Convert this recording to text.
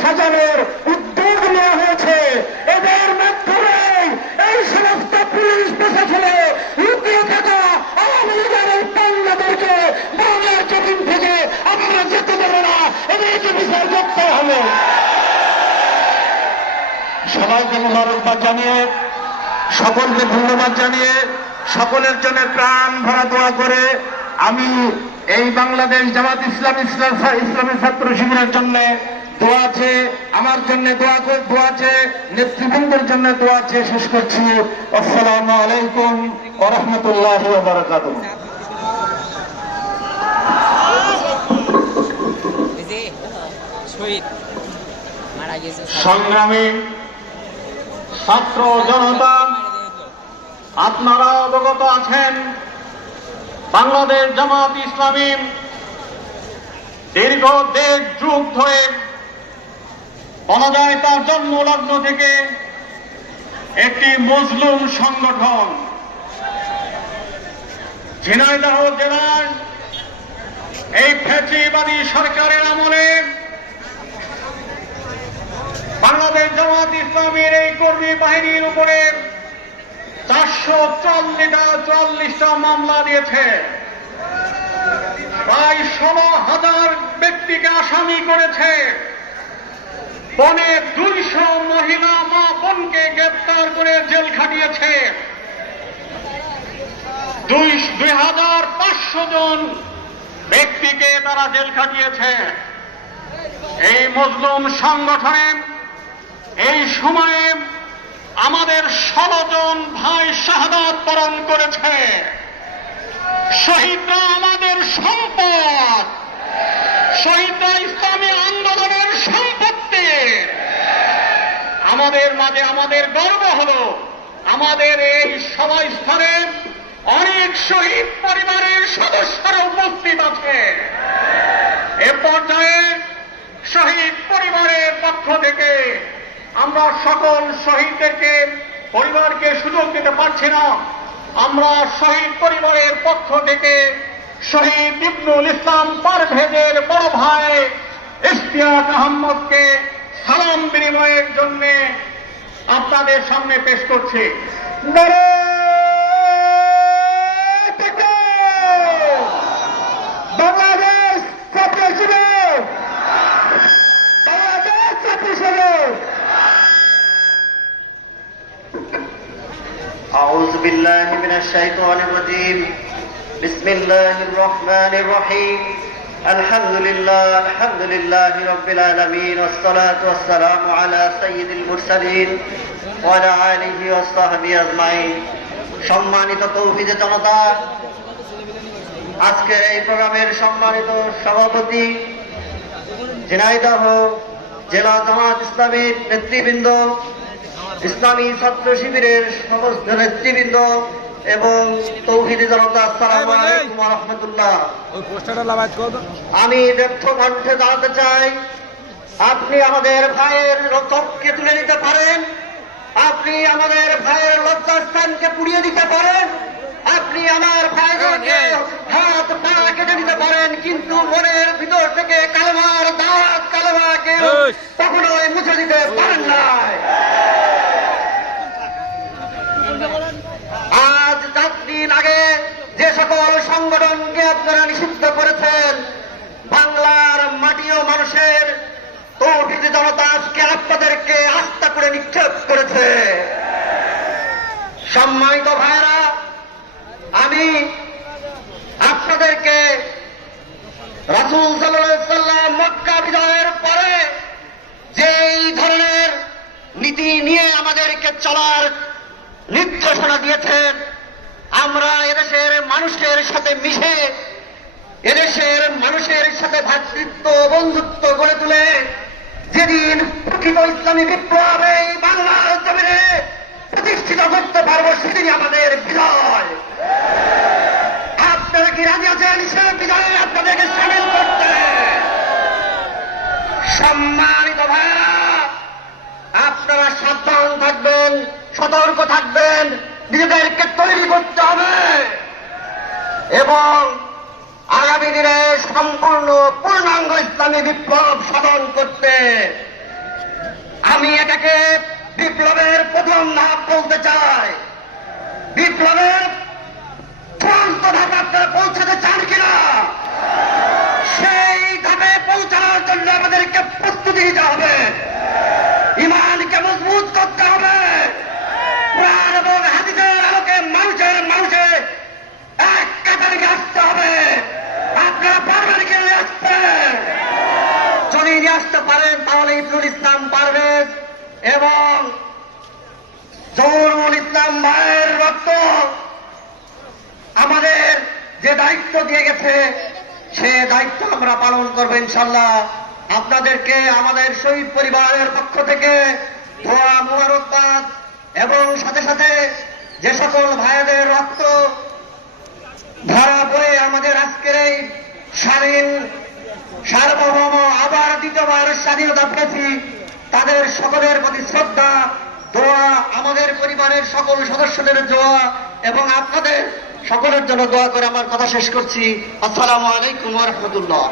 সাজানোর উদ্যোগ নেওয়া হয়েছে। এদের মাধ্যমে এই সমস্ত পুলিশ প্রশাসনে লুকিয়ে থাকা আওয়ামী লীগের এই বাংলার জমিন থেকে আমরা যেতে দেবো না। এদেরকে বিচার করতে হবে। সবাইকে মোবারকবাদ জানিয়ে, সকলকে ধন্যবাদ জানিয়ে, সকলের জন্য প্রাণ ভরা দোয়া করে আমি এই বাংলাদেশ জামাত ইসলাম ইসলাম ইসলামী ছাত্র শিবিরের জন্য দোয়া আছে আমার জন্য দোয়া দোয়া আছে নেতৃবৃন্দের জন্য দোয়া আছে শেষ করছি। আসসালামু আলাইকুম গেছে সংগ্রামী ছাত্র জনতা আপনারা অবগত আছেন বাংলাদেশ জামাত ইসলামী দীর্ঘ দেড় যুগ ধরে বলা যায় তার জন্মলগ্ন থেকে একটি মজলুম সংগঠন, ঝিনাইদহ জেলার এই ফ্যাসিবাদী সরকারের আমলে বাংলাদেশ জামাত ইসলামের এই কর্মী বাহিনীর উপরে চারশো চল্লিশটা চল্লিশটা মামলা দিয়েছে। প্রায় ষোলো হাজার ব্যক্তিকে আসামি করেছে। বনে দুইশো মহিলা মা বোনকে গ্রেপ্তার করে জেল খাটিয়েছে। দুই দুই হাজার পাঁচশো জন ব্যক্তিকে তারা জেল খাটিয়েছে। এই মজলুম সংগঠনে এই সময়ে আমাদের ষোলো জন ভাই শাহাদাত বরণ করেছে। শহীদরা আমাদের সম্পদ শহীদরা ইসলামী আন্দোলনের সম্পত্তি আমাদের আমাদের গর্ব হলো, আমাদের এই সভাস্থলে অনেক শহীদ পরিবারের সদস্যরা উপস্থিত আছে। এ পর্যায়ে শহীদ পরিবারের পক্ষ থেকে আমরা সকল শহীদদেরকে, পরিবারকে সুযোগ দিতে পারছি না। আমরা শহীদ পরিবারের পক্ষ থেকে শহীদ ইবনুল ইসলাম পারভেজের বড় ভাই ইশতিয়াক আহমদকে সালাম বিনিময়ের জন্য আপনাদের সামনে পেশ করছি বাংলাদেশ ছাত্র শিবির বাংলাদেশ ছাত্র শিবির أعوذ بالله من الشيطان الرجيم بسم الله الرحمن الرحيم الحمد لله الحمد لله رب العالمين والصلاة والسلام على سيد المرسلين وعلى آله وصحبه أجمعين সম্মানিত তৌহিদে জনতা আজকের এই প্রোগ্রামের সম্মানিত সভাপতি ঝিনাইদহ জেলা জামাত ইসলামীর নেতৃবৃন্দ ইসলামী ছাত্র শিবিরের সমস্ত নেতৃবৃন্দ এবং তৌহিদি জনতা আসসালামু আলাইকুম ওয়া রাহমাতুল্লাহ ওই পোস্টারটা লাগাই কর আমি ব্যর্থ কণ্ঠে জানাতে চাই আপনি আমাদের ভাইয়ের রক্তকে তুলে নিতে পারেন আপনি আমাদের ভাইয়ের লজ্জাস্থানকে পুড়িয়ে দিতে পারেন আপনি আমার ভাইদেরকে হাত পা কেটে দিতে পারেন কিন্তু মনের ভিতর থেকে কালেমার দাঁত কালেমাকে এই! কখনোই মুছে দিতে পারেন নাই আজ চার দিন আগে যে সকল সংগঠনকে আপনারা নিষিদ্ধ করেছেন। বাংলার মাটি ও মানুষের, তৌহিদ জনতা আজকে আপনাদেরকে আস্থা করে নিক্ষেপ করেছে। সম্মানিত ভাইরা আমি আপনাদেরকে রাসুল সাল্লাম মক্কা বিজয়ের পরে যে এই ধরনের নীতি নিয়ে আমাদেরকে চলার নির্দেশনা দিয়েছেন, আমরা এদেশের মানুষের সাথে মিশে এদেশের মানুষের সাথে ভ্রাতৃত্ব বন্ধুত্ব গড়ে তুলে যেদিন প্রকৃত ইসলামী বিপ্লব এই বাংলার জমিনে প্রতিষ্ঠিত করতে পারব সেদিনই আমাদের বিজয়। আপনারা কি রাজি আছেন? সে বিজয়ে আপনাদেরকে সামিল করতে। সম্মানিত ভাইয়া আপনারা সাবধান থাকবেন, সতর্ক থাকবেন, নিজেদেরকে তৈরি করতে হবে। এবং ধীরে সম্পূর্ণ পূর্ণাঙ্গ ইসলামী বিপ্লব সাধন করতে আমি এটাকে বিপ্লবের প্রথম ধাপ তাহলে ইবনুল ইসলাম পারভেজ এবং জহুরুল ইসলাম মায়ের রক্ত আমাদের যে দায়িত্ব দিয়ে গেছে, সে দায়িত্ব আমরা পালন করব ইনশাল্লাহ। আপনাদেরকে আমাদের শহীদ পরিবারের পক্ষ থেকে ধোয়া মুবারকবাদ। এবং সাথে সাথে যে সকল ভাইদের রক্ত ধারা বয়ে আমাদের আজকের এই স্বাধীন সার্বভৌম দ্বিতীয়বার স্বাধীনতা পেয়েছি তাদের সকলের প্রতি শ্রদ্ধা, দোয়া, আমাদের পরিবারের সকল সদস্যদের দোয়া এবং আপনাদের সকলের জন্য দোয়া করে আমার কথা শেষ করছি। আসসালামু আলাইকুম রহমতুল্লাহ।